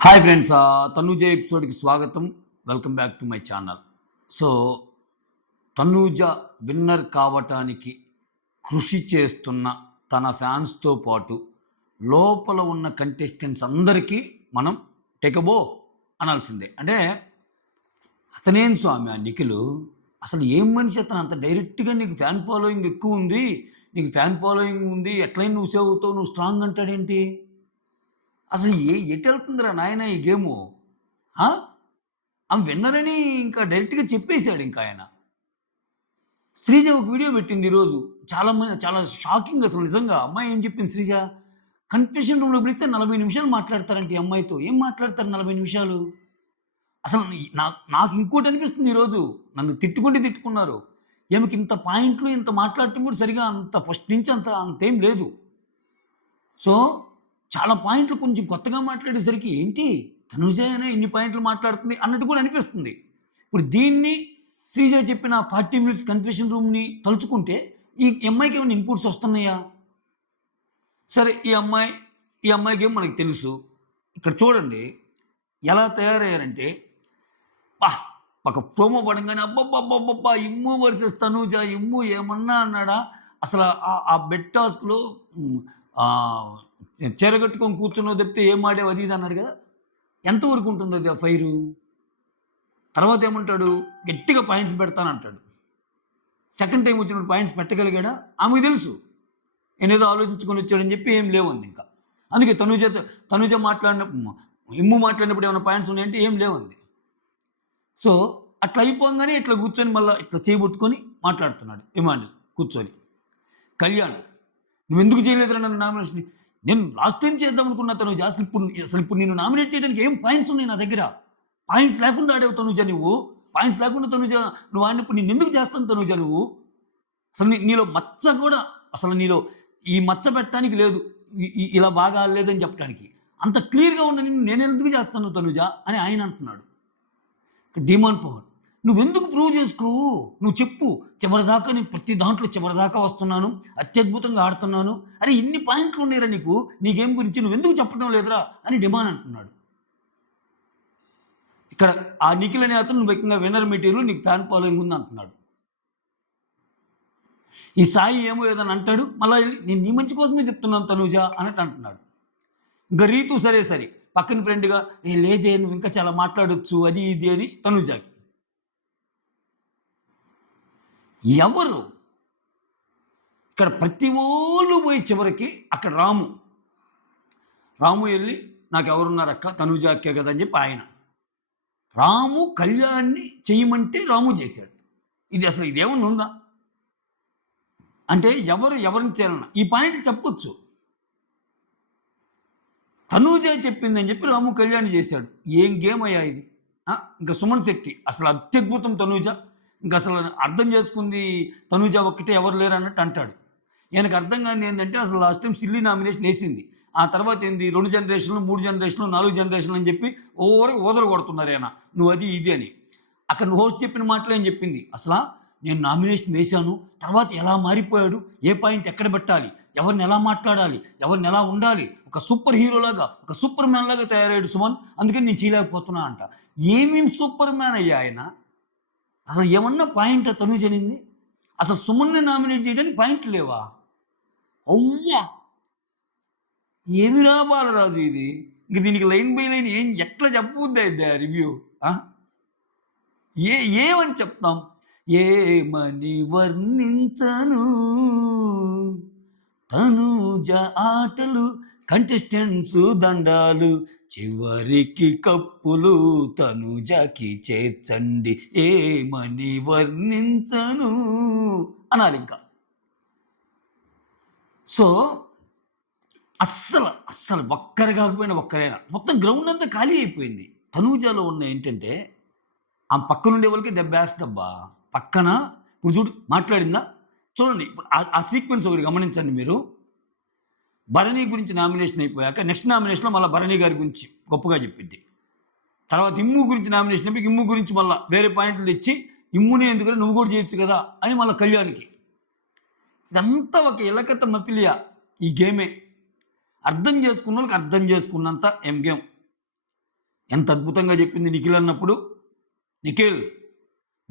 Hi friends, Tanuja ఎపిసోడ్కి స్వాగతం. Welcome back to my channel. So Tanuja winner కావటానికి కృషి చేస్తున్న తన ఫ్యాన్స్తో పాటు లోపల ఉన్న కంటెస్టెంట్స్ అందరికీ మనం టెకబో అనాల్సిందే. అంటే అతనేం స్వామి ఆ నిఖిలు, అసలు ఏం మనిషి అతను, అంత డైరెక్ట్గా నీకు ఫ్యాన్ ఫాలోయింగ్ ఎక్కువ ఉంది, నీకు ఫ్యాన్ ఫాలోయింగ్ ఉంది, ఎట్లయినా నువ్వు సేవ్ అవుతావు, నువ్వు స్ట్రాంగ్ అంటాడేంటి? అసలు ఎటెళ్తుందిరా నాయన ఈ గేము? ఆ! ఆమె విన్నరని ఇంకా డైరెక్ట్‌గా చెప్పేసాడు ఇంకా ఆయన. శ్రీజ ఒక వీడియో పెట్టింది ఈరోజు. చాలా షాకింగ్ అసలు నిజంగా. అమ్మాయి ఏం చెప్పింది శ్రీజ? కన్ఫెషన్ రూమ్‌లో పిలిస్తే 40 నిమిషాలు మాట్లాడతారంట ఈ అమ్మాయితో. ఏం మాట్లాడతారు 40 నిమిషాలు? అసలు నాకు ఇంకోటి అనిపిస్తుంది ఈరోజు. నన్ను తిట్టుకున్నారు. ఈమెకి ఇంత పాయింట్లు, ఇంత మాట్లాడటం కూడా సరిగ్గా అంత ఫస్ట్ నుంచి అంతేం లేదు. సో, చాలా పాయింట్లు కొంచెం కొత్తగా మాట్లాడేసరికి ఏంటి తనుజనే ఇన్ని పాయింట్లు మాట్లాడుతుంది అన్నట్టు కూడా అనిపిస్తుంది. ఇప్పుడు దీన్ని శ్రీజ చెప్పిన 40 మినిట్స్ కన్ఫెషన్ రూమ్‌ని తలుచుకుంటే ఈ అమ్మాయికి ఏమైనా ఇన్‌పుట్స్ వస్తున్నాయా? సరే ఈ అమ్మాయికేమో మనకు తెలుసు. ఇక్కడ చూడండి ఎలా తయారయ్యారంటే, అబ్బా! ఒక ప్రోమో పడంగానే అబ్బబ్బబ్బబ్బబ్బా! ఇమ్ము వర్సెస్ తనూజ, ఇమ్ము ఏమన్నా అన్నాడా? అసల ఆ బెడ్ టాస్క్‌లో ఆహ్, చీర కట్టుకొని కూర్చున్నావు తప్పితే ఏం ఆడావు అది ఇది అన్నాడు కదా! ఎంతవరకు ఉంటుందది ఆ ఫైరు? తర్వాత ఏమంటాడు? గట్టిగా పాయింట్స్ పెడతానంటాడు. సెకండ్ టైమ్ వచ్చినప్పుడు పాయింట్స్ పెట్టగలిగాడా? ఆమెకు తెలుసు. నేనేదో ఆలోచించుకొని వచ్చాడని చెప్పి ఏం లేవంది ఇంకా. అందుకే తనుజ ఇమ్ము మాట్లాడినప్పుడు ఏమైనా పాయింట్స్ ఉన్నాయంటే ఏం లేవంది. సో, అట్లా అయిపోంగానే ఇట్లా కూర్చొని మళ్ళా ఇట్లా చేయబట్టుకొని మాట్లాడుతున్నాడు ఇమానుల్ కూర్చొని. కళ్యాణ్, నువ్వెందుకు చేయలేదురా నన్ను నామినేషన్? నేను లాస్ట్ టైమ్ చేద్దాం అనుకున్నా తనుజ. అసలిప్పుడు నిన్ను నామినేట్ చేయడానికి ఏం పాయింట్స్ ఉన్నాయి నా దగ్గర? పాయింట్స్ లేకుండా ఆడావు తనుజ నువ్వు. పాయింట్స్ లేకుండా తనుజ నువ్వు ఆడినప్పుడు నిన్నెందుకు చేస్తాను తనుజ నువ్వు? అసలు నీలో మచ్చ కూడా, అసలు నీలో ఈ మచ్చ పెట్టడానికి లేదు. ఇలా బాగా ఆడలేదని చెప్పడానికి. అంత క్లియర్‌గా ఉన్న నిన్ను నేనెందుకు చేస్తాను తనుజ అని ఆయన అంటున్నాడు. Demand power. నువ్వెందుకు ప్రూవ్ చేసుకోవు? నువ్వు చెప్పు. చివరిదాకా నేను ప్రతి దాంట్లో చివరిదాకా వస్తున్నాను. అత్యద్భుతంగా ఆడుతున్నాను. అరే! ఇన్ని పాయింట్లు ఉన్నాయిరా నీకు. నీ గేమ్ గురించి నువ్వెందుకు చెప్పడం లేదురా? అని డిమాండ్ అంటున్నాడు. ఇక్కడ ఆ నిఖిల్ అనే అతను నువ్వు ఏకంగా విన్నర్ మెటీరియల్, నీకు ఫ్యాన్ ఫాలోయింగ్ ఉంది అంటున్నాడు. ఈ సాయి ఏమో ఏదైనా అంటాడు. మళ్ళా ఎళ్లి నేను నీ మంచి కోసమే చెప్తున్నాను తనూజ అన్నట్టు అంటున్నాడు. ఇంక రీతు సరే పక్కన ఫ్రెండ్‌గా ఏ లేదే నువ్వు ఇంకా చాలా మాట్లాడొచ్చు అది ఇది అని తనూజకి. ఎవరు? ఇక్కడ ప్రతి వోళ్ళు పోయి చివరికి అక్కడ రాము ఎళ్లి నాకెవరున్నారక్క తనూజ అక్కే కదా అని చెప్పి ఆయన. రాము కళ్యాణ్‌ని చెయ్యమంటే రాము చేశాడు. ఇదేమన్నా ఉందా? అంటే ఎవరిని చేయాలన్నా ఈ పాయింట్ చెప్పొచ్చు. తనూజ చెప్పిందని చెప్పి రాము కళ్యాణ్ చేశాడు. ఏం గేమ్ అయ్యా ఇది? ఇంక సుమన్ శెట్టి అసలు అత్యద్భుతం తనూజ. ఇంకసలు అర్థం చేసుకుంది తనూజ ఒక్కటే ఎవరు లేరు అన్నట్టు అంటాడు. ఈయనకు అర్థం కానిది ఏందంటే అసలు లాస్ట్ టైమ్ సిల్లీ నామినేషన్ ఏసింది. ఆ తర్వాత ఏంది 2 జనరేషన్‌లు, 3 జనరేషన్‌లు, 4 జనరేషన్‌లు అని చెప్పి ఓవరగా ఊదరగొడుతున్నారు ఈయన. నువ్వు అది ఇది అని. అక్కడ హోస్ట్ చెప్పిన మాటలు ఏం చెప్పింది? నేను నామినేషన్ వేశాను. తర్వాత ఎలా మారిపోయాడు? ఏ పాయింట్ ఎక్కడ పెట్టాలి? ఎవరిని ఎలా మాట్లాడాలి? ఎవరిని ఎలా ఉండాలి? ఒక సూపర్ హీరోలాగా, ఒక సూపర్ మ్యాన్ లాగా తయారయ్యాడు సుమన్. అందుకని నేను చేయలేకపోతున్నా అంట. ఏమేం సూపర్ మ్యాన్ అయ్యా ఆయన? అసలు ఏమన్నా పాయింటా తనూజ అనింది? అసలు సుమన్‌ని నామినేట్ చేయడానికి పాయింట్లు లేవా? అవ్వా! ఏమిరా బాలరాజు ఇది? ఇంక దీనికి లైన్ బై లైన్ ఎట్లా చెప్పబుద్దయిద్దా రివ్యూ? ఆ! ఏమని చెప్తాం? ఏమని వర్ణించను తనూజ ఆటలు, కంటెస్టెంట్స్ దండాలు, చివరికి కప్పులు తనూజకి చేర్చండి ఏమని వర్ణించను అనాలింక. సో, అస్సలు ఒక్కరు కాకపోయినా ఒక్కరైనా మొత్తం గ్రౌండ్ అంతా ఖాళీ అయిపోయింది. తనూజలో ఉన్న ఏంటంటే ఆమె పక్కనుండే వాళ్ళకి దెబ్బేస్తదబ్బా! పక్కన ఇప్పుడు చూడు మాట్లాడిందా? చూడండి ఇప్పుడు ఆ సీక్వెన్స్ ఒకటి గమనించండి మీరు. భరణి గురించి నామినేషన్ అయిపోయాక నెక్స్ట్ నామినేషన్‌లో మళ్ళా భరణి గారి గురించి గొప్పగా చెప్పిద్ది. తర్వాత ఇమ్ము గురించి నామినేషన్ అయిపోయి ఇమ్ము గురించి మళ్ళా వేరే పాయింట్లు తెచ్చి ఇమ్మునే ఎందుకురా నువ్వు కూడా చేయొచ్చు కదా! అని మళ్ళా కళ్యాణ్‌కి. ఇదంతా ఒక ఇలకత మఫిలియా ఈ గేమే. అర్థం చేసుకున్నోళ్ళకి అర్థం చేసుకున్నంత గేమ్. ఎంత అద్భుతంగా చెప్పింది నిఖిల్ అన్నప్పుడు. నిఖిల్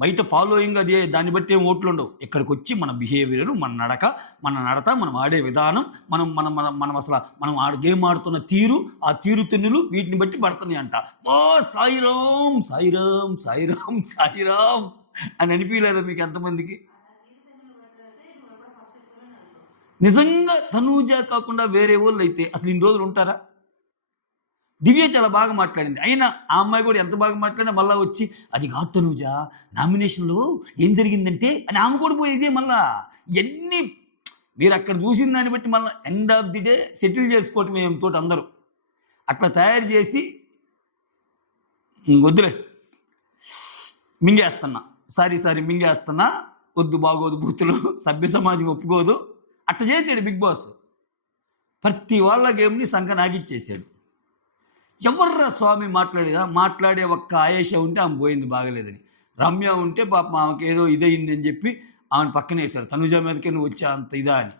బయట ఫాలోయింగ్ అదే దాన్ని బట్టి ఏం ఓట్లుండవు. ఇక్కడికొచ్చి మన బిహేవియరు, మన నడక, మన నడత, మనం ఆడే విధానం, మనం మనం మనం మనం అసల మనం గేమ్ ఆడుతున్న తీరు, ఆ తీరుతెన్నులు వీటిని బట్టి పడుతున్నాయంట. సాయిరాం, సాయిరాం, సాయిరాం, సాయిరాం అని అనిపియలేదా మీకు ఎంతమందికి? నిజంగా తనూజ కాకుండా వేరే వోళ్ళైతే అసలు ఇన్ని రోజులు ఉంటారా? దివ్య చాలా బాగా మాట్లాడింది. అయినా ఆ అమ్మాయి కూడా ఎంత బాగా మాట్లాడినా మళ్ళా వచ్చి, "అది కాదు తనూజ, నామినేషన్‌లో ఏం జరిగిందంటే" అని ఆమె కూడా పోయేదే మళ్ళా. ఇయన్నీ మీరక్కడ చూసిన దాన్ని బట్టి మళ్ళా end of the day settle చేసుకోవటమే ఈమెతోటి అందరూ. అట్లా తయారు చేసి వద్దులే మింగేస్తున్నా. Sorry, sorry మింగేస్తున్నా. వద్దు బాగోదు బూతులు. సభ్య సమాజం ఒప్పుకోదు. అట్ట చేసాడు బిగ్ బాస్. ప్రతి వాళ్ళ గేమ్‌ని సంకనాగిచ్చేసాడు. ఎవర్రా స్వామి మాట్లాడేదా? మాట్లాడే ఒక్క ఆయేషా ఉంటే ఆమె పోయింది బాగలేదని. రమ్య ఉంటే పాపం ఆమెకి ఏదో ఇదయిందని చెప్పి ఆమెను పక్కనేసారు. తనుజ మీదకే నువ్వు వచ్చే అంత ఇదా అని.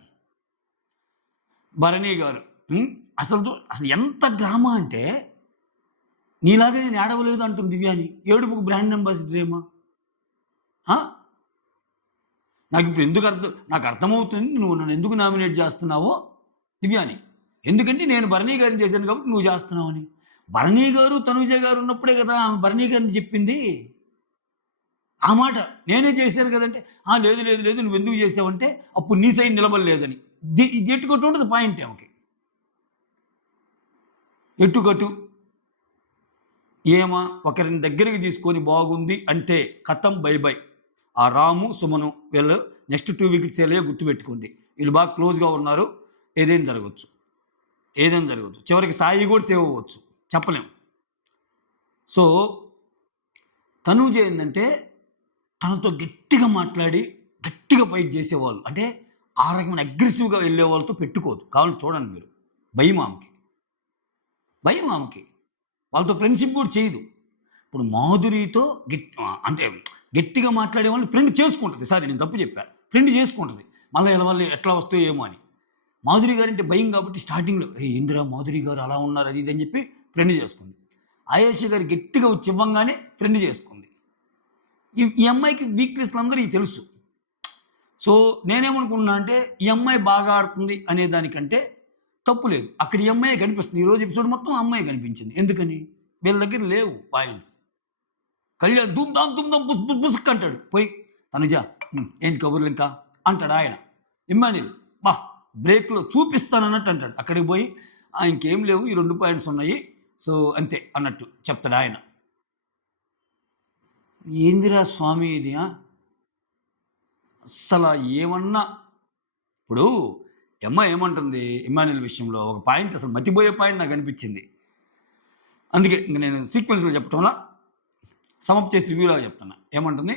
భరణి గారు అసలు ఎంత డ్రామా అంటే, నీలాగా నేను ఏడవలేదు అంటుంది దివ్యాని. ఏడుపుకు బ్రాండ్ అంబాసిడర్ ఏమో. నాకిప్పుడు నాకు అర్థమవుతుంది నువ్వు నన్ను ఎందుకు నామినేట్ చేస్తున్నావో దివ్యాని. ఎందుకంటే నేను భరణి గారిని చేశాను కాబట్టి నువ్వు చేస్తున్నావని. భరణి గారు, తనూజ గారు ఉన్నప్పుడే కదా ఆమె భరణి గారిని చెప్పింది. ఆ మాట నేనే చేశాను కదంటే, లేదు లేదు లేదు నువ్వెందుకు చేసావంటే, అప్పుడు నీ సైడ్ నిలబడలేదని. ఎట్టుకట్టు ఉంటుంది పాయింట్ ఆమెకి. ఎట్టుకట్టు ఏమా ఒకరిని దగ్గరికి తీసుకొని బాగుంది అంటే కథం బై బై. ఆ రాము, సుమను వీళ్ళు నెక్స్ట్ 2 వికెట్స్ వెళ్ళే గుర్తుపెట్టుకోండి. వీళ్ళు బాగా క్లోజ్‌గా ఉన్నారు. ఏదైనా జరగొచ్చు. ఏదైనా జరగొచ్చు. చివరికి సాయి కూడా సేవ్ అవ్వచ్చు. చెప్పలేం. సో, తనూజ ఏందంటే తనతో గట్టిగా మాట్లాడి, గట్టిగా ఫైట్ చేసేవాళ్ళు. అంటే ఆ రకమైన అగ్రెసివ్‌గా వెళ్ళే వాళ్ళతో పెట్టుకోదు. కావాలంటే చూడండి మీరు. భయం ఆమెకి. భయం ఆమెకి. వాళ్ళతో ఫ్రెండ్‌షిప్ కూడా చేయదు. ఇప్పుడు మాధురితో అంటే గట్టిగా మాట్లాడే వాళ్ళని ఫ్రెండ్ చేసుకుంటది. సారీ నేను తప్పు చెప్పా. ఫ్రెండ్ చేసుకుంటది. మళ్ళా వాళ్ళు ఎట్లా వస్తాయో ఏమో అని. మాధురి గారంటే భయం కాబట్టి స్టార్టింగ్‌లో ఏందిరా మాధురి గారు అలా ఉన్నారు అది ఇది అని చెప్పి ఫ్రెండ్ చేసుకుంది. ఆయేషా గారు గట్టిగా వచ్చి ఇవ్వంగానే ఫ్రెండ్ చేసుకుంది. ఈ అమ్మాయికి వీక్‌నెస్‌లు అందరికీ తెలుసు. సో, నేనేమనుకున్నా అంటే ఈ అమ్మాయి బాగా ఆడుతుంది అనే దానికంటే తప్పు లేదు. అక్కడ ఈ అమ్మాయే కనిపిస్తుంది. ఈరోజు ఎపిసోడ్ మొత్తం ఆ అమ్మాయే కనిపించింది. ఎందుకని? వీళ్ళ దగ్గర లేవు పాయింట్స్. కళ్యాణ్ ధూమ్ ధామ్ బుస్ బుస్ బుస్క్ అంటాడు. పోయి తనుజ ఏంటి కబుర్లు ఇంకా అంటాడు ఆయన. ఇమ్మాన్యుల్ బ్రేక్‌లో చూపిస్తానన్నట్టు అంటాడు. అక్కడికి పోయి ఇంకేం లేవు ఈ 2 పాయింట్స్ ఉన్నాయి. సో, అంతే అన్నట్టు చెప్తాడు ఆయన. ఏందిరా స్వామి ఇది అస్సల ఏమన్నా ఇప్పుడు అమ్మాయి ఏమంటుంది ఇమ్మాన్యుల్ విషయంలో ఒక పాయింట్ అసలు మతిపోయే పాయింట్ నాకు అనిపించింది. అందుకే ఇంక నేను సీక్వెన్స్‌లో చెప్పటంలా సమప్ చేసి రివ్యూలాగా చెప్తున్నా. ఏమంటుంది?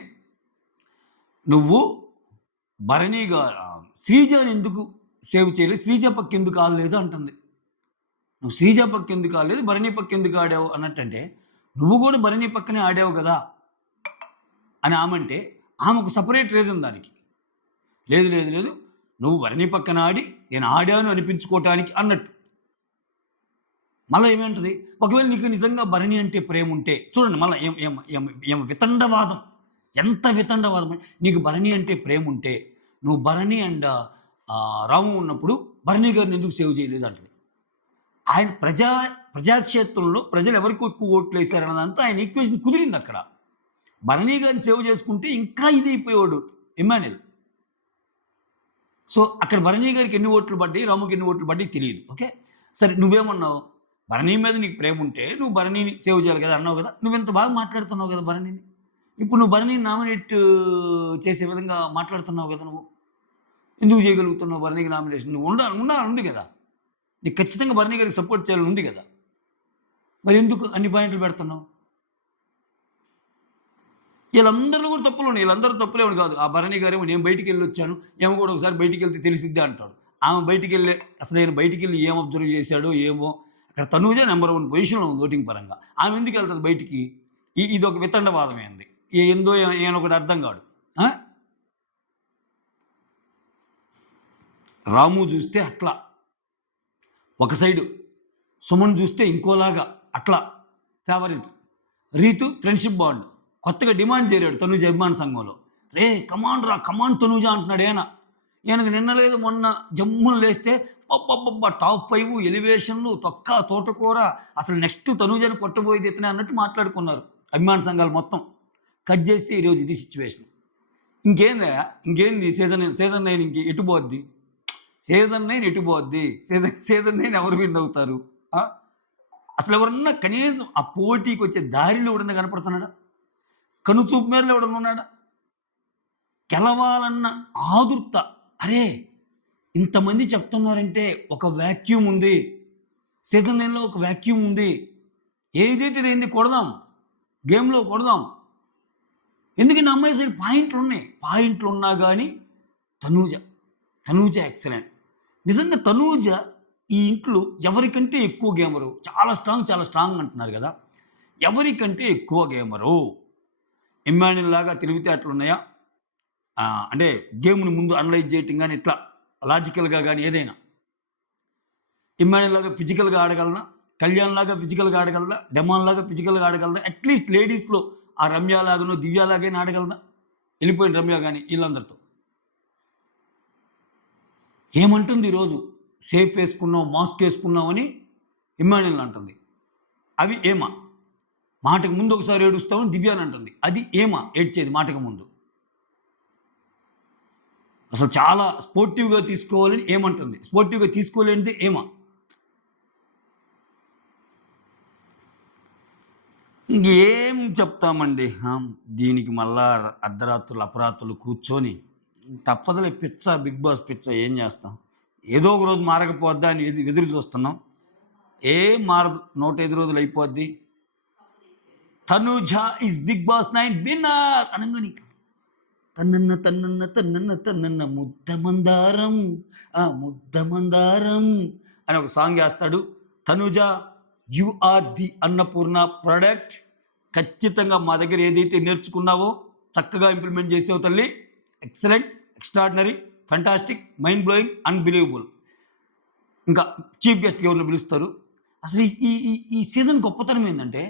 నువ్వు భరణిగా శ్రీజని ఎందుకు సేవ్ చేయలేదు? శ్రీజ పక్క ఎందుకు ఆడలేదు అంటుంది. నువ్వు శ్రీజ పక్క ఎందుకు ఆడలేదు? భరణి పక్క ఎందుకు ఆడావు అన్నట్టంటే, నువ్వు కూడా భరణి పక్కనే ఆడావు కదా అని ఆమంటే, ఆమెకు సెపరేట్ రీజన్ దానికి. లేదు లేదు లేదు నువ్వు భరణి పక్కన ఆడి నేను ఆడాను అనిపించుకోవటానికి అన్నట్టు. మళ్ళీ ఏమంటది? ఒకవేళ నీకు నిజంగా భరణి అంటే ప్రేమ ఉంటే చూడండి మళ్ళీ ఏం వితండవాదం. ఎంత వితండవాదం. నీకు భరణి అంటే ప్రేమ ఉంటే నువ్వు భరణి అండ్ రాము ఉన్నప్పుడు భరణి గారిని ఎందుకు సేవ్ చేయలేదు అంటది. ఆయన ప్రజాక్షేత్రంలో ప్రజలు ఎవరికి ఎక్కువ ఓట్లు వేశారన్నదంతా ఆయన ఈక్వేషన్ కుదిరింది అక్కడ. భరణి గారిని సేవ్ చేసుకుంటే ఇంకా ఇది అయిపోయేవాడు ఇమ్మాన్యుల్. సో అక్కడ భరణి గారికి ఎన్ని ఓట్లు పడ్డాయి, రాముకి ఎన్ని ఓట్లు పడ్డాయి తెలియదు. ఓకే సరే నువ్వేమన్నావు? భరణి మీద నీకు ప్రేమ ఉంటే నువ్వు భరణిని సేవ్ చేయాలి కదా అన్నావు కదా. నువ్వు ఇంత బాగా మాట్లాడుతున్నావు కదా భరణిని. ఇప్పుడు నువ్వు భరణిని నామినేట్ చేసే విధంగా మాట్లాడుతున్నావు కదా నువ్వు. ఎందుకు చేయగలుగుతున్నావు భరణికి నామినేషన్? నువ్వు ఉండాలని ఉంది కదా. నీకు ఖచ్చితంగా భరణి గారికి సపోర్ట్ చేయాలని ఉంది కదా. మరి ఎందుకు అన్ని పాయింట్లు పెడుతున్నావు? వీళ్ళందరిలో కూడా తప్పులు ఉన్నాయి. వీళ్ళందరూ తప్పులేమని కాదు. ఆ భరణి గారేమో నేను బయటికి వెళ్ళి వచ్చాను, ఏమో కూడా ఒకసారి బయటికి వెళ్తే తెలిసిద్దే అంటాడు. ఆమె బయటికి వెళ్ళే అసలు నేను బయటికి వెళ్ళి ఏం అబ్జర్వ్ చేశాడో ఏమో. అక్కడ తనూజే నెంబర్ 1 పొజిషన్లో ఉంది ఓటింగ్ పరంగా. ఆమె ఎందుకు వెళ్తుంది బయటికి? ఇది ఒక వితండవాదమే అంది. ఏందో ఏమో ఒకటి అర్థం కాడు. రాము చూస్తే అట్లా ఒక సైడు, సుమన్ చూస్తే ఇంకోలాగా అట్లా. ఫేవరెట్. Ritu friendship bond. కొత్తగా డిమాండ్ చేరాడు తనూజ అభిమాన సంఘంలో. రే కమాన్ రా కమాన్ తనూజ అంటున్నాడు ఈయన. ఈయనకు నిన్న లేదు మొన్న జమ్మున లేస్తే అబ్బబ్బబ్బా! టాప్ 5 ఎలివేషన్‌లు, తొక్క, తోటకూర అసలు నెక్స్ట్ తనూజని కొట్టబోయేది ఇతనే అన్నట్టు మాట్లాడుకున్నారు అభిమాన సంఘాలు మొత్తం. కట్ చేస్తే ఈరోజు ఇది సిట్యుయేషన్. ఇంకేంది సీజన్ 9 ఎటు పోద్ది? సీజన్ 9 ఎటు పోద్ది? సీజన్ 9 ఎవరు విన్ అవుతారు? ఆ! అసలు ఎవరన్నా కనీసం ఆ పోటీకి వచ్చే దారిలో ఎవడన్నా కనపడుతున్నాడా? కనుచూపు మేరలో ఎవడన్నా ఉన్నాడా? గెలవాలన్న ఆదుర్త. అరే! ఇంతమంది చెప్తున్నారంటే ఒక వాక్యూమ్ ఉంది. సీజన్ 9లో ఒక వాక్యూమ్ ఉంది. ఏదైతే ఇదేంది కొడదాం. గేమ్‌లో కొడదాం. ఎందుకంటే అమ్మాయి సైడ్ పాయింట్లున్నాయి. పాయింట్లున్నా గానీ తనూజ ఎక్సలెంట్. నిజంగా తనూజ ఈ ఇంట్లో ఎవరికంటే ఎక్కువ గేమరు. చాలా స్ట్రాంగ్ అంటున్నారు గదా! ఎవరికంటే ఎక్కువ గేమరు. ఇమ్మాన్యుల్ లాగా తెలివితేటలున్నాయా? అంటే గేమ్‌ని ముందు అనలైజ్ చేయటం గాని ఇట్లా లాజికల్‌గా గాని ఏదైనా. ఇమ్మాన్యుల్ లాగా ఫిజికల్‌గా ఆడగలదా? కళ్యాణ్ లాగా ఫిజికల్‌గా ఆడగలదా? డెమాన్ లాగా ఫిజికల్‌గా ఆడగలదా? అట్‌లీస్ట్ లేడీస్‌లో ఆ రమ్య లాగానో, దివ్య లాగైనా ఆడగలదా? ఎళ్ళిపోయిన రమ్య గాని ఈళ్ళందరితో. ఏమంటుంది ఈరోజు? సేఫ్ వేసుకున్నావు, మాస్క్ వేసుకున్నావని ఇమ్మాన్యుల్ అంటుంది. అవి ఏమా? మాటకు ముందు ఒకసారి ఏడుస్తావని దివ్య అని అంటుంది. అది ఏమా ఏడ్చేది మాటకు ముందు? అసలు చాలా స్పోర్టివ్‌గా తీసుకోవాలని ఏమంటుంది. స్పోర్టివ్‌గా తీసుకోలేనిదే ఏమా? ఇంకేం చెప్తామండి. దీనికి మళ్ళా అర్ధరాత్రులు, అపరాత్రులు కూర్చొని తప్పదులే పిచ్చ, బిగ్ బాస్ పిచ్చ ఏం చేస్తాం. ఏదో ఒక రోజు మారకపోద్దా అని ఎదురు చూస్తున్నాం. ఏం మారదు. 105 రోజులు అయిపోద్ది. Tanuja is Bigg Boss 9 winner అనంగానే తన్నన్న ముద్దమందారం ముద్దమందారం అని ఒక సాంగ్ వేస్తాడు. Tanuja you are the Annapurna product. ఖచ్చితంగా మా దగ్గర ఏదైతే నేర్చుకున్నావో చక్కగా ఇంప్లిమెంట్ చేసావు తల్లి. Excellent, extraordinary, fantastic, mind blowing, unbelievable. ఇంకా చీఫ్ గెస్ట్‌గా ఎవరిని పిలుస్తారు. అసలు ఈ ఈ ఈ సీజన్ గొప్పతనం ఏందంటే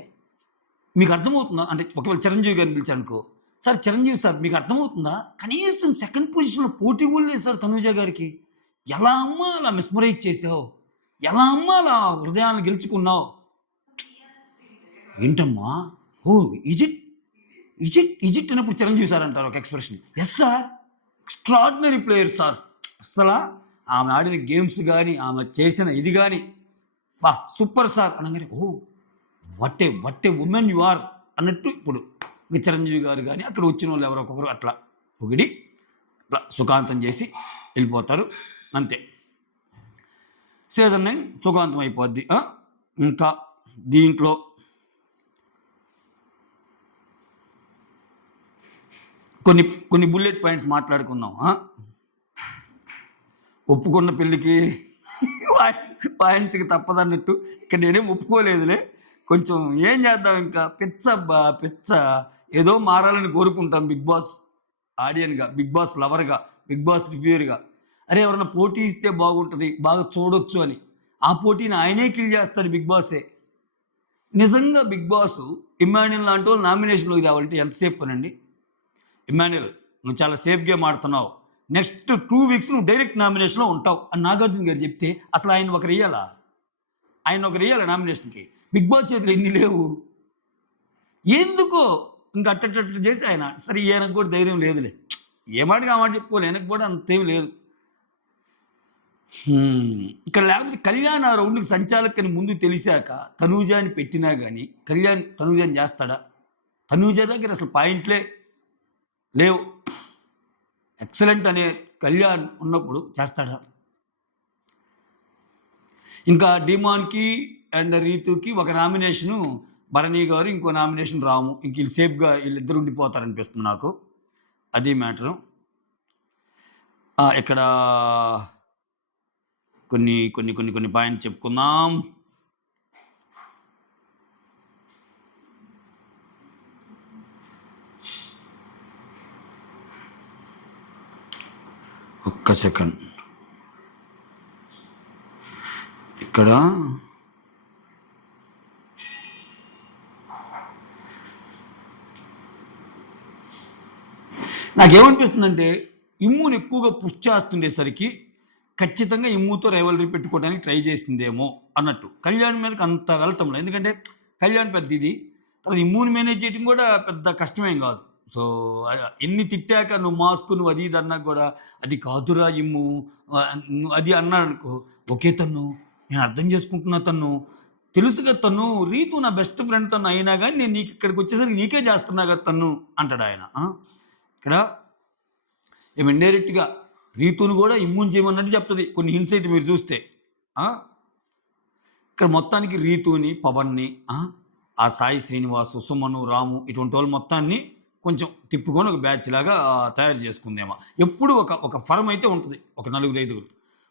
మీకు అర్థమవుతుందా? అంటే ఒకవేళ చిరంజీవి గారిని పిలిచారనుకో, సార్ చిరంజీవి సార్ మీకు అర్థమవుతుందా? కనీసం సెకండ్ పొజిషన్‌లో పోటీ కూడా లేదు సార్ తనూజ గారికి. ఎలా అమ్మా అలా మిస్మరైజ్ చేసావు? ఎలా అమ్మా అలా హృదయాన్ని గెలుచుకున్నావు? ఏంటమ్మా? ఓహ్! ఈజిప్ట్ అన్నప్పుడు చిరంజీవి సార్ అంటారు ఒక expression. Yes sir. Extraordinary player sir. అస్సలా ఆమె ఆడిన గేమ్స్ గాని, ఆమె చేసిన ఇది గాని, సూపర్ సార్ అనంగానే oh! What a women you are అన్నట్టు ఇప్పుడు చిరంజీవి గారు గాని అక్కడ వచ్చిన వాళ్ళు ఎవరో ఒక్కొక్కరు అట్లా పొగిడి అట్లా సుఖాంతం చేసి వెళ్ళిపోతారు. అంతే. సీజన్ 9 సుఖాంతం అయిపోద్ది. ఇంకా దీంట్లో కొన్ని బుల్లెట్ పాయింట్స్ మాట్లాడుకుందాం. ఒప్పుకున్న పెళ్ళికి వాయించక తప్పదన్నట్టు ఇక్కడ నేనేం ఒప్పుకోలేదులే. కొంచెం ఏం చేద్దాం ఇంకా పిచ్చబ్బా పిచ్చ. ఏదో మారాలని కోరుకుంటాం బిగ్ బాస్ ఆడియన్‌గా, బిగ్ బాస్ లవర్‌గా, బిగ్ బాస్ రివ్యూయర్‌గా. అరే ఎవరన్నా పోటీ ఇస్తే బాగుంటది, బాగా చూడొచ్చు అని. ఆ పోటీని ఆయనే కిల్ చేస్తాడు బిగ్ బాసే. నిజంగా బిగ్ బాస్ ఇమ్మాన్యుల్ లాంటోళ్ళు నామినేషన్‌లోకి తేవాలంటే ఎంతసేపు పనండి? ఇమ్మాన్యుల్ నువ్వు చాలా సేఫ్ గేమ్ ఆడుతున్నావు. నెక్స్ట్ 2 వీక్స్ నువ్వు డైరెక్ట్ నామినేషన్‌లో ఉంటావు అని నాగార్జున గారు చెప్తే అసలు ఆయన ఒకరియ్యాలా? నామినేషన్‌కి. బిగ్ బాస్ చేతిలో ఎన్ని లేవు. ఎందుకో ఇంక అట్టట్టట్టు చేసి ఆయన సరే ఈయనకు కూడా ధైర్యం లేదులే. ఏ మాటకి ఆ మాట చెప్పుకోవాలి. ఈయనకు కూడా అంతేం లేదు. ఇక్కడ లేకపోతే కళ్యాణ్ ఆ రౌండ్‌కి సంచాలకని ముందు తెలిసాక తనూజని పెట్టినా గాని తనూజని చేస్తాడా? తనూజ దగ్గర అసలు పాయింట్లే లేవు. ఎక్సలెంట్ అనే కళ్యాణ్ ఉన్నప్పుడు చేస్తాడా? ఇంకా డీమాన్‌కి అండ్ రీతుకి ఒక నామినేషను భరణి గారు, ఇంకో నామినేషన్ రాము. ఇంక ఈళ్ళు సేఫ్‌గా ఈళ్ళిద్దరు ఉండిపోతారనిపిస్తుంది నాకు. అది మ్యాటరు. ఇక్కడ కొన్ని పాయింట్స్ చెప్పుకుందాం. ఒక్క సెకండ్. ఇక్కడ నాకేమనిపిస్తుందంటే ఇమ్ముని ఎక్కువగా పుష్ చేస్తుండేసరికి ఖచ్చితంగా ఇమ్ముతో రైవలరీ పెట్టుకోవడానికి ట్రై చేసిందేమో అన్నట్టు. కళ్యాణ్ మీదకి అంత వెళ్ళటంలో. ఎందుకంటే కళ్యాణ్ పెద్ద ఇది. తర్వాత ఇమ్ముని మేనేజ్ చేయడం కూడా పెద్ద కష్టమేం కాదు. సో, ఎన్ని తిట్టాక నువ్వు మాస్క్ నువ్వు అది ఇది అన్నా కూడా అది కాదురా ఇమ్ము నువ్వు అది అన్నాడనుకో, ఓకే తన్ను నేను అర్థం చేసుకుంటున్నా తన్ను. తెలుసుగా తన్ను రీతు నా బెస్ట్ ఫ్రెండ్ తను అయినా గానీ నేను నీకు ఇక్కడికి వచ్చేసరికి నీకే చేస్తున్నా కదా తన్ను అంటాడాయన. ఇక్కడ ఇండైరెక్ట్‌గా రీతును కూడా ఇమ్యూన్ చేయమన్నట్టు చెప్తది. కొన్ని హింట్స్ అయితే మీరు చూస్తే. ఆ! ఇక్కడ మొత్తానికి రీతుని, పవన్‌ని ఆ సాయి శ్రీనివాసు, సుమను, రాము ఇటువంటోళ్ళు మొత్తాన్ని కొంచెం తిప్పుకొని ఒక బ్యాచ్‌లాగా తయారు చేసుకుందేమో. ఎప్పుడు ఒక ఫర్మ్ అయితే ఉంటది. ఒక నలుగురు, ఐదుగురు.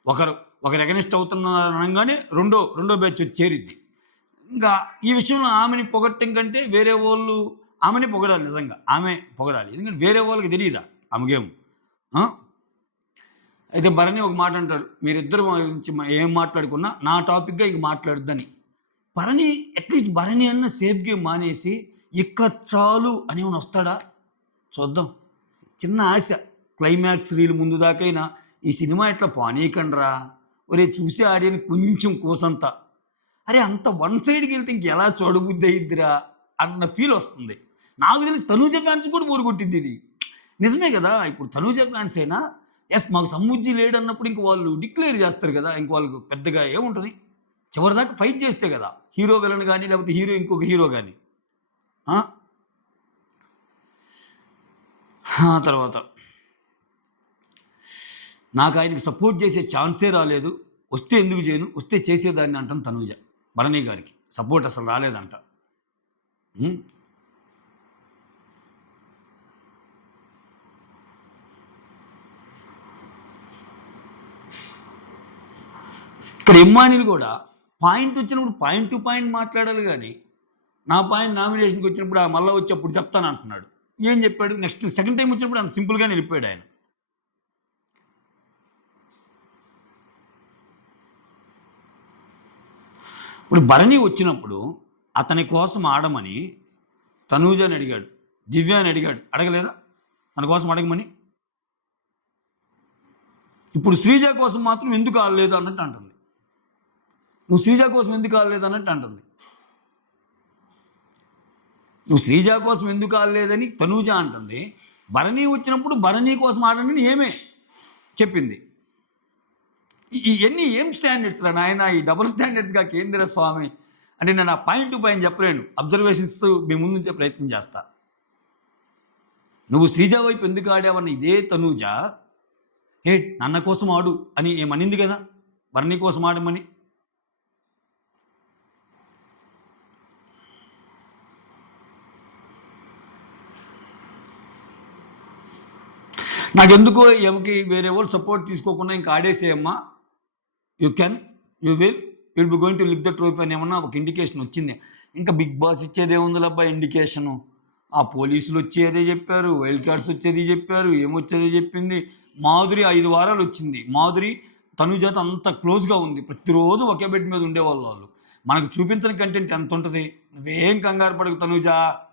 ఒకరు ఎగనెస్ట్ అవుతున్నారు అనంగానే రెండో బ్యాచ్ వచ్చి చేరిద్ది. ఇంకా ఈ విషయంలో ఆమెని పొగట్టం కంటే వేరే వోళ్ళు ఆమెనే పొగడాలి నిజంగా. ఆమె పొగడాలి. ఎందుకంటే వేరే వాళ్ళకి తెలీదా ఆమె గేమ్. అయితే భరణి ఒక మాట అంటాడు. మీరిద్దరు గురించి ఏం మాట్లాడుకున్నా నా టాపిక్‌గా ఇంక మాట్లాడొద్దని. భరణి అట్‌లీస్ట్ భరణి అన్న సేఫ్ గేమ్ మానేసి ఇక చాలు అనేమన్నా వస్తాడా? చూద్దాం. చిన్న ఆశ. క్లైమాక్స్ రీల్ ముందు దాకైనా ఈ సినిమా ఇట్లా పోనీయకండ్రా. ఒరేయ్ చూసే ఆడియన్‌కి కొంచెం కూసంత. అరే అంత వన్ సైడ్‌కెళ్తే ఇంకెలా చూడబుద్ధి అయ్యిద్దిరా అన్న ఫీల్ వస్తుంది. నాకు తెలిసి తనూజ ఫ్యాన్స్ కూడా బోర్ కొట్టిద్ది ఇది. నిజమే కదా! ఇప్పుడు తనూజ ఫ్యాన్స్ అయినా మాకు సమ్ముజ్జి లేడన్నప్పుడు ఇంక వాళ్ళు డిక్లేర్ చేస్తారు కదా! ఇంక వాళ్ళకి పెద్దగా ఏముంటది? చివరిదాకా ఫైట్ చేస్తే కదా! హీరో విలన్ గాని, లేకపోతే హీరో ఇంకొక హీరో గాని. ఆ! తర్వాత నాకు ఆయనకి సపోర్ట్ చేసే ఛాన్సే రాలేదు. వస్తే ఎందుకు చేయను? వస్తే చేసేదాన్ని అంటాను తనూజ. భరణి గారికి. సపోర్ట్ అసలు రాలేదంట. హ్మ్. ఇక్కడ ఇమ్మానిలు కూడా పాయింట్ వచ్చినప్పుడు పాయింట్ టు పాయింట్ మాట్లాడాలి గానీ, నా పాయింట్ నామినేషన్‌కి వచ్చినప్పుడు మళ్ళా వచ్చి అప్పుడు చెప్తానంటున్నాడు. ఏం చెప్పాడు? నెక్స్ట్ సెకండ్ టైమ్ వచ్చినప్పుడు అంత సింపుల్‌గానే వెళ్ళిపోయాడు ఆయన. ఇప్పుడు భరణి వచ్చినప్పుడు అతని కోసం ఆడమని తనూజని అడిగాడు. దివ్యాని అడిగాడు. అడగలేదా? తన కోసం అడగమని. ఇప్పుడు శ్రీజ కోసం మాత్రం ఎందుకు ఆడలేదు అన్నట్టు అంటుంది. నువ్వు శ్రీజ కోసం ఎందుకు ఆడలేదు అన్నట్టు అంటుంది. నువ్వు శ్రీజ కోసం ఎందుకు ఆడలేదని తనూజ అంటుంది. భరణి వచ్చినప్పుడు భరణి కోసం ఆడండి ఏమే చెప్పింది. ఇవన్నీ ఏం స్టాండర్డ్స్ రా నాయన? ఈ డబుల్ స్టాండర్డ్స్‌గా కేంద్ర స్వామి. అంటే నేను ఆ పాయింట్ టు పాయింట్ చెప్పలేను. అబ్జర్వేషన్స్ మీ ముందు ఉంచే ప్రయత్నం చేస్తా. నువ్వు శ్రీజ వైపు ఎందుకు ఆడావన్న ఇదే తనూజ నన్న కోసం ఆడు అని ఏమనింది కదా! భరణి కోసం ఆడమని. నాకెందుకో ఈమెకి వేరే వాళ్ళు సపోర్ట్ తీసుకోకుండా ఇంకా ఆడేసేయమ్మా. You can, you will be going to lift the trophy అని ఏమన్నా ఒక ఇండికేషన్ వచ్చింది. ఇంకా బిగ్ బాస్ ఇచ్చేదేముందిలబ్బా ఇండికేషను. ఆ పోలీసులు వచ్చేదే చెప్పారు, వైల్డ్ కార్డ్స్ వచ్చేది చెప్పారు, ఏమొచ్చేదో చెప్పింది. మాధురి 5 వారాలు వచ్చింది. మాధురి తనుజాతో అంత క్లోజ్‌గా ఉంది. ప్రతిరోజు ఒకే బెడ్ మీద ఉండేవాళ్ళు వాళ్ళు. మనకు చూపించని కంటెంట్ ఎంత ఉంటది? నువ్వేం కంగారు పడకు తనుజ.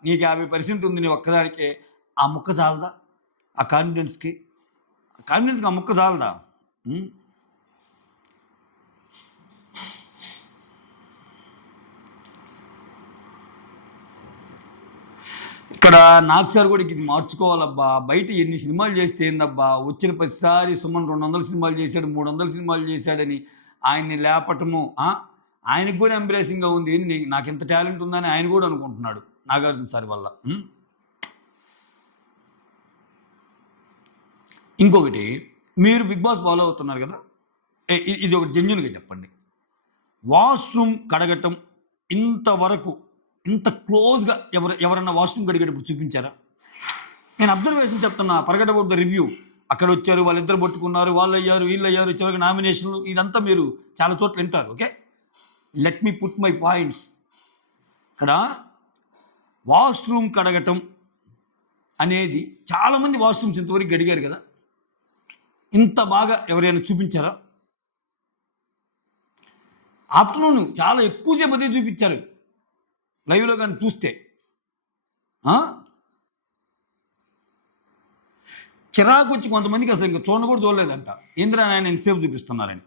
నీకు 50% ఉంది నీ ఒక్కదానికే. ఆ ముక్క చాలదా? ఆ కాన్ఫిడెన్స్‌కి. ఆ ముక్క చాలదా? ఇక్కడ నాకు సార్ కూడా ఇది మార్చుకోవాలబ్బా. బయట ఎన్ని సినిమాలు చేస్తే ఏందబ్బా? వచ్చిన ప్రతిసారి సుమన్ 200 సినిమాలు చేశాడు, 300 సినిమాలు చేశాడని ఆయన్ని లేపటము. ఆయనకి కూడా ఎంబ్రేసింగ్‌గా ఉంది. ఏంది నాకింత టాలెంట్ ఉందని ఆయన కూడా అనుకుంటున్నాడు. నాగార్జున సార్ వల్ల. ఇంకొకటి మీరు బిగ్ బాస్ ఫాలో అవుతున్నారు కదా! ఇది ఒక జెన్యూన్‌గా చెప్పండి. వాష్‌రూమ్ కడగటం ఇంతవరకు ఇంత క్లోజ్‌గా ఎవరన్నా వాష్‌రూమ్ కడిగేటప్పుడు చూపించారా? నేను అబ్జర్వేషన్ చెప్తున్నా. Forget about the review. అక్కడొచ్చారు, వాళ్ళిద్దరు పట్టుకున్నారు, వాళ్ళయ్యారు, వీళ్ళయ్యారు, చివరికి నామినేషన్‌లు ఇదంతా మీరు చాలా చోట్ల వింటారు. Okay. Let me put my points. ఇక్కడ వాష్‌రూమ్ కడగటం అనేది చాలామంది వాష్‌రూమ్స్ ఇంతవరకు కడిగారు కదా! ఇంత బాగా ఎవరైనా చూపించారా? ఆఫ్టర్‌నూన్ చాలా ఎక్కువ సేపు అదే చూపించారు. లైవ్‌లో గాని చూస్తే. చిరాకు వచ్చి కొంతమందికి అసలు ఇంకా చూడను కూడా చూడలేదంట. ఏందిరా నాయన ఎంతసేపు చూపిస్తున్నారని.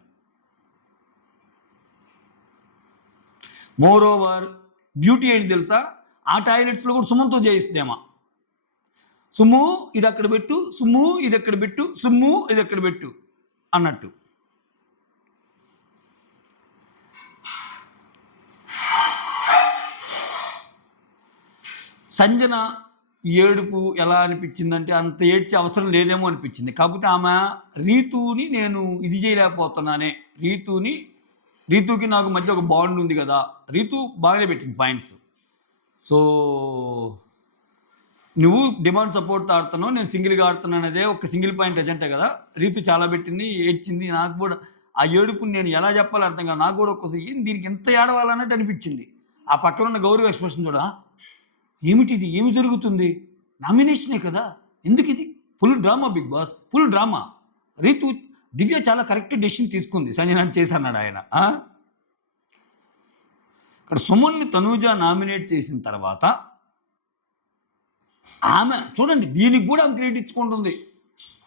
మోర్ ఓవర్ బ్యూటీ ఏంటి తెలుసా, ఆ టాయిలెట్స్లో కూడా సుమంతో చేయిస్తేమా, సుమ్ము ఇది అక్కడ పెట్టు, సుమ్ము ఇది ఎక్కడ పెట్టు, సుమ్ము ఇది ఎక్కడ పెట్టు అన్నట్టు. సంజన ఏడుపు ఎలా అనిపించిందంటే అంత ఏడ్చే అవసరం లేదేమో అనిపించింది. కాకపోతే ఆమె రీతుని నేను ఇది చేయలేకపోతున్నానే, రీతుకి నాకు మధ్య ఒక బాండ్ ఉంది కదా, రీతు బాగానే పెట్టింది పాయింట్స్. సో నువ్వు డిమాండ్ సపోర్ట్తో ఆడుతున్నావు, నేను సింగిల్గా ఆడుతున్నాను అదే ఒక సింగిల్ పాయింట్ ఎజెంటే కదా. రీతు చాలా పెట్టింది, ఏడ్చింది. నాకు కూడా ఆ ఏడుపుని నేను ఎలా చెప్పాలో అర్థం కాదు. నాకు కూడా ఒక్కసారి ఏం దీనికి ఎంత ఏడవాలన్నట్టు అనిపించింది. ఆ పక్కన ఉన్న గౌరవ ఎక్స్ప్రెషన్ కూడా, ఏమిటిది, ఏమి జరుగుతుంది, నామినేషనే కదా, ఎందుకు ఇది, full drama Bigg Boss, full drama. Ritu Divya చాలా కరెక్ట్ డెసిషన్ తీసుకుంది, సంజనాన్ని చేశాడు ఆయన. ఇక్కడ సుమన్ని తనూజ నామినేట్ చేసిన తర్వాత ఆమె చూడండి, దీనికి కూడా ఆమె క్రెడిట్ ఇచ్చుకుంటుంది.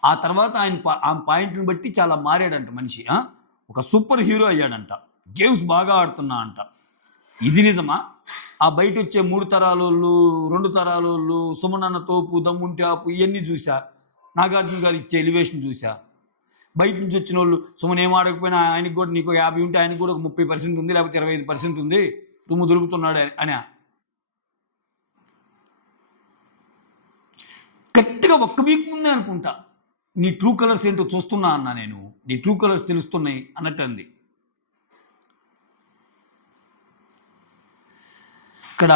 ఆ తర్వాత ఆమె పాయింట్ని బట్టి చాలా మారాడంట మనిషి. ఒక సూపర్ హీరో అయ్యాడంట, గేమ్స్ బాగా ఆడుతున్నా అంట. ఇది నిజమా? ఆ బయట వచ్చే 3 తరాలోళ్ళు, 2 తరాలోళ్ళు, సుమనన్న తోపు, దమ్ముంటే ఆపు, ఇవన్నీ చూసా. నాగార్జున గారు ఇచ్చే ఎలివేషన్ చూసా. బయట నుంచి వచ్చిన వాళ్ళు సుమన్ ఏం ఆడకపోయినా ఆయనకి కూడా నీకు 50 ఉంటే ఆయనకు కూడా ఒక 30% ఉంది, లేకపోతే 25% ఉంది, తుమ్ము దులుపుతున్నాడు అని. కరెక్ట్గా ఒక్క వీక్ ముందే అనుకుంటా నీ ట్రూ కలర్స్ ఏంటో చూస్తున్నా అన్నా, నేను నీ ట్రూ కలర్స్ తెలుస్తున్నాయి అన్నట్టు అంది. ఇక్కడ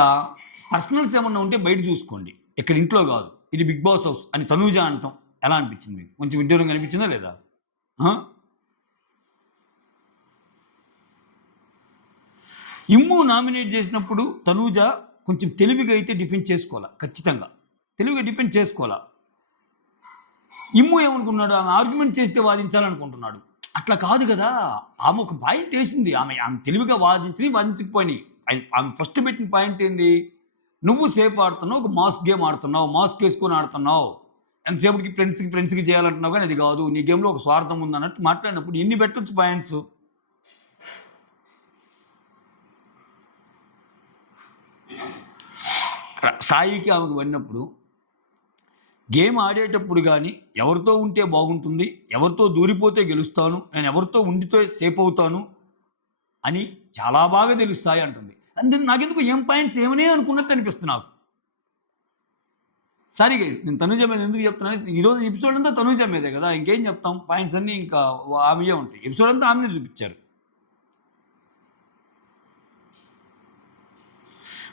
పర్సనల్స్ ఏమన్నా ఉంటే బయట చూసుకోండి, ఇక్కడ ఇంట్లో కాదు. ఇది బిగ్ బాస్ హౌస్ అని తనూజ అంటాం ఎలా అనిపించింది మీకు? కొంచెం విడ్డూరంగా అనిపించిందా లేదా? ఇమ్ము నామినేట్ చేసినప్పుడు తనూజ కొంచెం తెలివిగా అయితే డిఫెండ్ చేసుకోవాలా, ఖచ్చితంగా తెలివిగా డిఫెండ్ చేసుకోవాలా. ఇమ్ము ఏమనుకున్నాడు, ఆమె ఆర్గ్యుమెంట్ చేస్తే వాదించాలనుకుంటున్నాడు. అట్లా కాదు కదా, ఆమె ఒక పాయింట్ వేసింది, ఆమె తెలివిగా వాదించకపోయినాయి. ఆమె ఫస్ట్ పెట్టిన పాయింట్ ఏంది, నువ్వు సేఫ్ ఆడుతున్నావు, ఒక మాస్క్ గేమ్ ఆడుతున్నావు, మాస్క్ వేసుకొని ఆడుతున్నావు, ఎంతసేపటికి ఫ్రెండ్స్కి చేయాలంటున్నావు, కానీ అది కాదు, నీ గేమ్లో ఒక స్వార్థం ఉంది అన్నట్టు మాట్లాడినప్పుడు ఎన్ని పెట్టొచ్చు పాయింట్స్. సాయికి ఆమెకు పడినప్పుడు గేమ్ ఆడేటప్పుడు కానీ ఎవరితో ఉంటే బాగుంటుంది, ఎవరితో దూరిపోతే గెలుస్తాను, నేను ఎవరితో ఉండితే సేఫ్ అవుతాను అని చాలా బాగా తెలుస్తాయి అంటుంది. అందుకని నాకెందుకు ఏం పాయింట్స్ ఏమనే అనుకున్నట్టు అనిపిస్తుంది నాకు. సారీ గైస్, నేను తనూజ మీద ఎందుకు చెప్తున్నాను, ఈరోజు ఎపిసోడ్ అంతా తనూజ మీదే కదా, ఇంకేం చెప్తాం, పాయింట్స్ అన్నీ ఇంకా ఆమెయే ఉంటాయి. ఎపిసోడ్ అంతా ఆమెనే చూపించారు.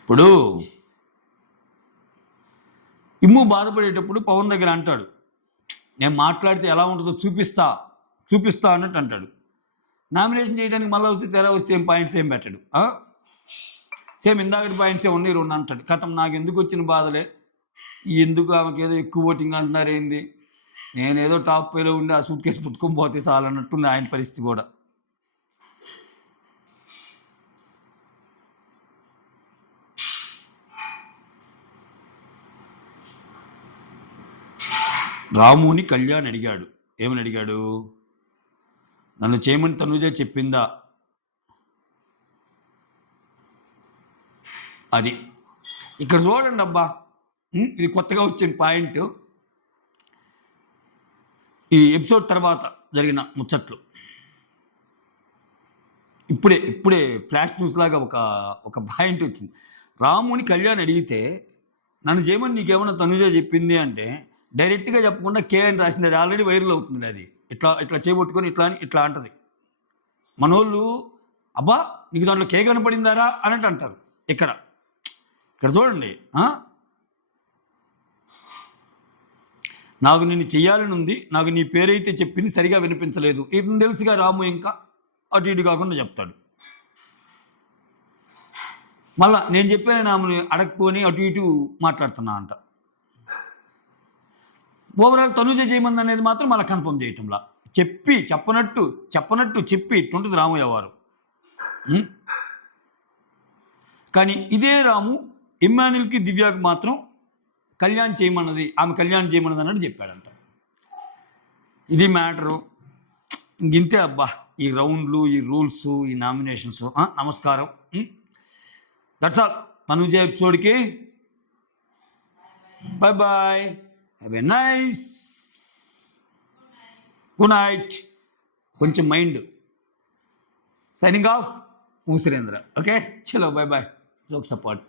ఇప్పుడు ఇమ్ము బాధపడేటప్పుడు పవన్ దగ్గర అంటాడు, నేను మాట్లాడితే ఎలా ఉంటుందో చూపిస్తా అన్నట్టు అంటాడు. నామినేషన్ చేయడానికి మళ్ళీ వస్తే తెర వస్తే ఏం పాయింట్స్ ఏం పెట్టాడు. సేమ్ ఇందాకటి పాయింట్సే ఉన్నాయి 2 అంటాడు. కథం నాకు ఎందుకు వచ్చిన బాధలే, ఎందుకు ఆమెకి ఏదో ఎక్కువ ఓటింగ్ అంటున్నారు ఏంది, నేనేదో టాప్ 5లో ఉండి ఆ సూట్ కేసు పుట్టుకొని పోతే చాలన్నట్టుంది ఆయన పరిస్థితి కూడా. రాముని కళ్యాణ్ అడిగాడు, ఏమని అడిగాడు, నన్ను చేయమని తనుజే చెప్పిందా, అది ఇక్కడ చూడండి అబ్బా, ఇది కొత్తగా వచ్చిన పాయింట్. ఈ ఎపిసోడ్ తర్వాత జరిగిన ముచ్చట్లు ఇప్పుడే ఫ్లాష్ న్యూస్ లాగా ఒక పాయింట్ వచ్చింది. రాముని కళ్యాణ్ అడిగితే నన్ను చేయమని నీకేమన్నా తనుజే చెప్పింది అంటే డైరెక్ట్గా చెప్పకుండా కే అని రాసింది, అది ఆల్రెడీ వైరల్ అవుతుంది. అది ఇట్లా చేయబట్టుకొని ఇట్లా అంటది. మనోళ్ళు అబ్బా నీకు దాంట్లో కే కనపడిందారా అన్నట్టు అంటారు. ఇక్కడ చూడండి, నాకు నిన్ను చెయ్యాలని ఉంది, నాకు నీ పేరైతే చెప్పింది సరిగా వినిపించలేదు, ఇతను తెలుసుగా రాము ఇంకా అటు ఇటు కాకుండా చెప్తాడు. మళ్ళా నేను చెప్పాను ఆమెను అడగపోని అటు ఇటు మాట్లాడుతున్నా అంట. ఓవరాల్ తనుజ చేయమంది అనేది మాత్రం మళ్ళీ కన్ఫర్మ్ చేయటంలా, చెప్పనట్టు చెప్పి ఇట్టుంటుంది రామయ్య వారు. కానీ ఇదే రాము ఇమ్మాన్యుల్కి దివ్యాకి మాత్రం ఆమె కళ్యాణ్ చేయమన్నది అన్నట్టు చెప్పాడంట. ఇది మ్యాటరు. ఇంతే అబ్బా, ఈ రౌండ్లు, ఈ రూల్స్, ఈ నామినేషన్స్. నమస్కారం. That's all. తనుజ ఎపిసోడ్కి bye bye. Have a nice good night. కొంచెం mind. Signing off, Musirendra. Okay, చలో బై బాయ్. Joke support.